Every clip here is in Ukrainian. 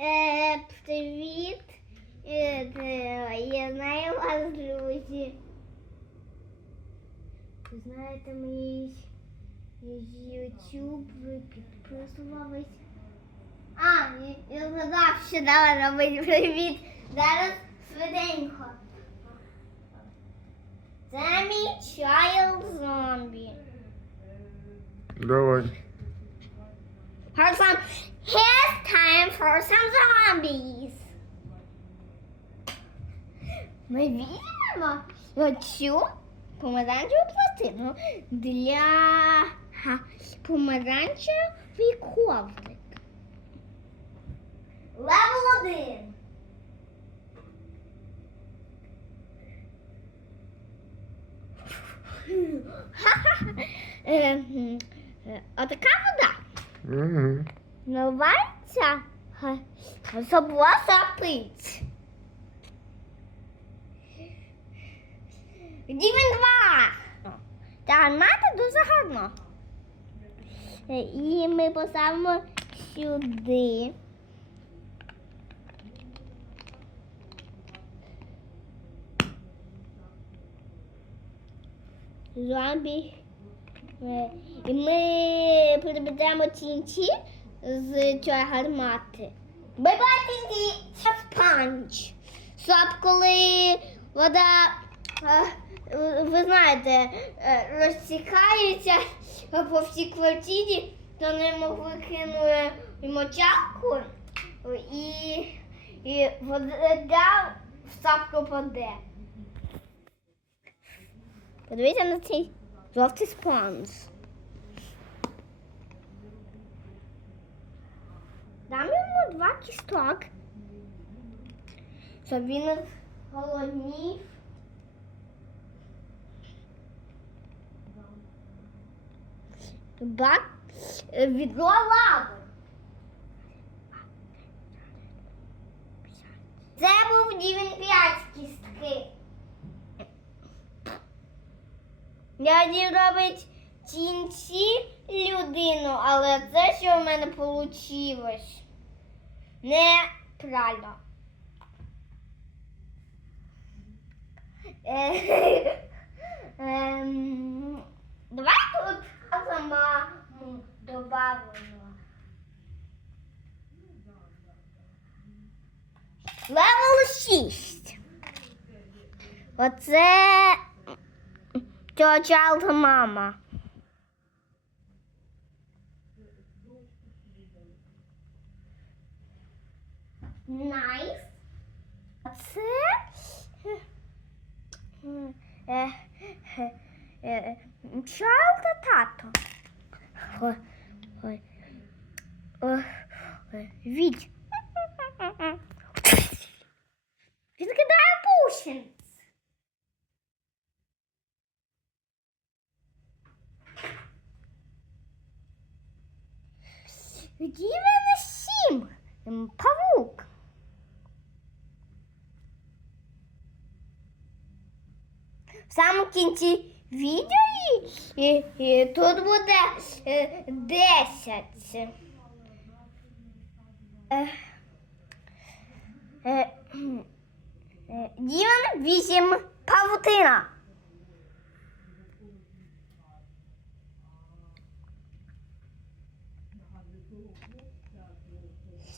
Е, привіт. Е, я знаю вас, друзі. Ви знаєте мій YouTube, ви підписувались. А, я- згадав, що дала робити привіт. Зараз швиденько. Це мій child zombie. Давай. For some, here's time for some zombies. Ми візьмемо оцю помаранчеву пластину для ха, помаранчевий коврик. Левел один. Е, м, е, Отака вода. Угу. Га- забула пить. Рівень два. Та гармата дуже гарно. І ми поставимо сюди. Зомбі. Е, І ми переведемо тінті з цієї гармати. Бай-бай, тінті! Це спанч. Щоб коли вода, е, ви знаєте, е, розтікається по всій квартирі, то не могли кинути мочалку і, і вода в сапку паде. Подивіться на цей жовтий спонж. Дам йому два кісток, щоб він голоднів. Бак відро лави. Це був рівень 5 Дяді робить тінці людину, але це, що в мене вийшло, неправильно. Е, ем, Давай тут сама добавимо. Левел 6. Оце Чалга мама. Найс. А це е, е, е, Чалга тато. Ой, ой, ой, ой, Відкидає пушинц. Сім. Павук. В самому кінці відео і, і, тут буде е, 10. Е, е, Дівен 8 павутина.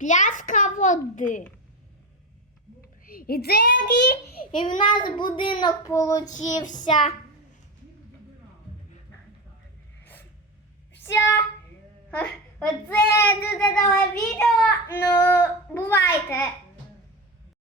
Пляшка води. І це і в нас будинок получився. Все. Оце дуже нове відео. Ну, бувайте.